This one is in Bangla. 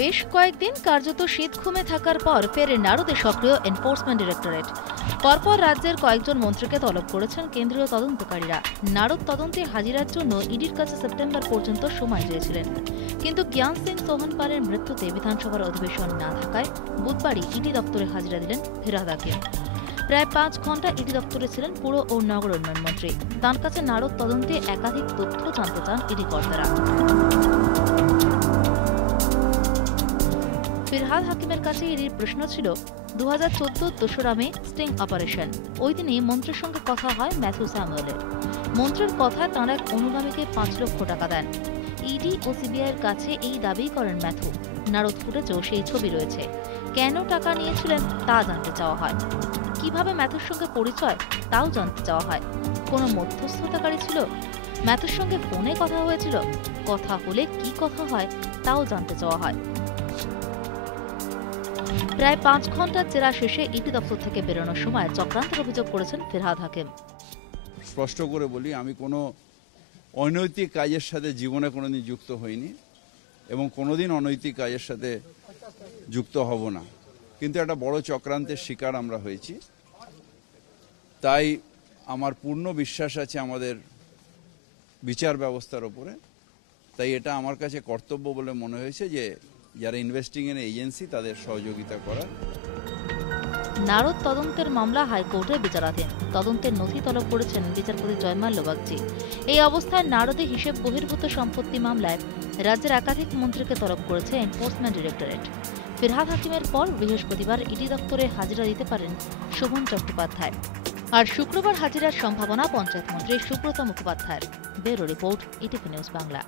বেশ কয়েকদিন কার্যত শীত ঘুমে থাকার পর ফের নারদে সক্রিয় এনফোর্সমেন্ট ডিরেক্টরেট। পরপর রাজ্যের কয়েকজন মন্ত্রীকে তলব করেছেন কেন্দ্রীয় তদন্তকারীরা। নারদ তদন্তে হাজিরার জন্য ইডির কাছে সেপ্টেম্বর পর্যন্ত সময় চেয়েছিলেন, কিন্তু জ্ঞান সিং সোহন পালের মৃত্যুতে বিধানসভার অধিবেশন না থাকায় বুধবারই ইডি দপ্তরে হাজিরা দিলেন ফিরহাদ হাকিম। প্রায় 5 ঘন্টা ইডি দপ্তরে ছিলেন পুর ও নগর উন্নয়ন মন্ত্রী। তাঁর কাছে নারদ তদন্তে একাধিক তথ্য জানতে চান ইডি কর্তারা। ফিরহাদ হাকিমের কাছে ইডির প্রশ্ন ছিল 2014 দোসরা মে স্টিং অপারেশন। ওই দিনই মন্ত্রীর সঙ্গে কথা হয় ম্যাথু স্যামুয়েলের। মন্ত্রীর কথায় তাঁর এক অনুগামীকে 5 লক্ষ টাকা দেন। ইডি ও সিবিআইয়ের কাছে এই দাবি করেন ম্যাথু। নারদ ফুটেজেও সেই ছবি রয়েছে। কেন টাকা নিয়েছিলেন তা জানতে চাওয়া হয়। কিভাবে ম্যাথুর সঙ্গে পরিচয় তাও জানতে চাওয়া হয়। কোনো মধ্যস্থতাকারী ছিল? ম্যাথুর সঙ্গে ফোনে কথা হয়েছিল? কথা হলে কি কথা হয় তাও জানতে চাওয়া হয়। প্রায় 5 ঘন্টার জেরা শেষে ইডি দপ্তর থেকে বেরোনোর সময় চক্রান্তের অভিযোগ করেছেন ফিরহাদ হাকিম। স্পষ্ট করে বলি, আমি কোনো অনৈতিক কাজের সাথে জীবনে কোনোদিন যুক্ত হইনি এবং কোনোদিন অনৈতিক কাজের সাথে যুক্ত হব না, কিন্তু একটা বড় চক্রান্তের শিকার আমরা হয়েছি। তাই আমার পূর্ণ বিশ্বাস আছে আমাদের বিচার ব্যবস্থার উপরে। তাই এটা আমার কাছে কর্তব্য বলে মনে হয়েছে যে যারা ইনভেস্টিং এর এজেন্সি তাদের সহযোগিতা করা। নারদ তদন্তের মামলা হাইকোর্টে বিচারাধীন। তদন্তের নথি তলব করেছেন বিচারপতি জয়মাল্য বাগচি। এই অবস্থায় নারদে হিসেব বহির্ভূত সম্পত্তি মামলায় রাজ্যের একাধিক মন্ত্রীকে তলব করেছে এনফোর্সমেন্ট ডিরেক্টরেট। ফিরহাদ হাকিমের পর বৃহস্পতিবার ইডি দপ্তরে হাজিরা দিতে পারেন শোভন চট্টোপাধ্যায়। আর শুক্রবার হাজিরার সম্ভাবনা পঞ্চায়েত মন্ত্রী সুব্রত মুখোপাধ্যায়ের। Bureau report, ETV news Bangla.